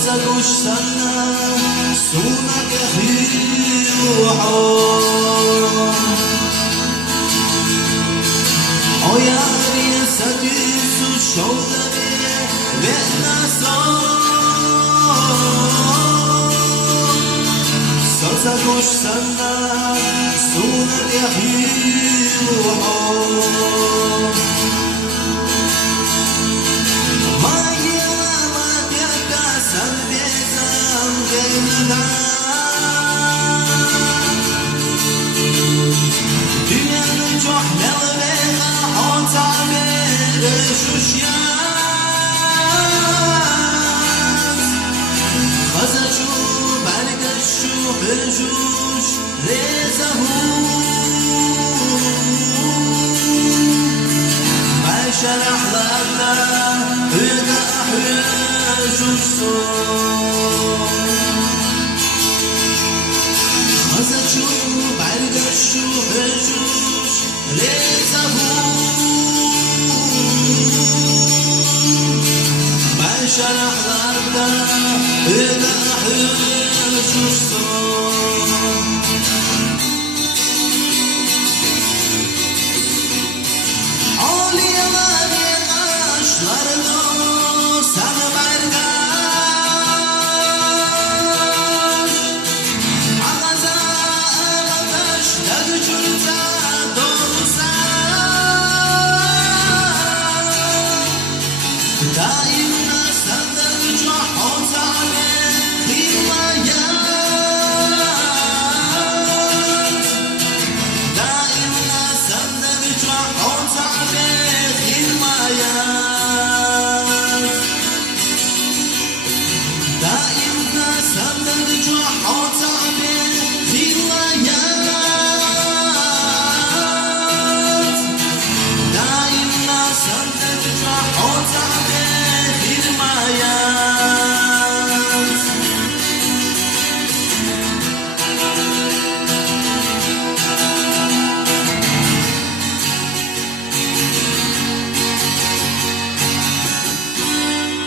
صدقوش سنة سونك خير وحار عياري سديس وشولبي بينا صدقوش سنة سونك خير وحار Dünyanın çok nelere hata verişuş yaz Khazaçu bergaşu bejuş rezahu Başar ahlarla hüda ahveşuş Khazaçu bergaşu bejuş rezahu Başar ahlarla hüda ahveşuş Aliyeler yaşlarına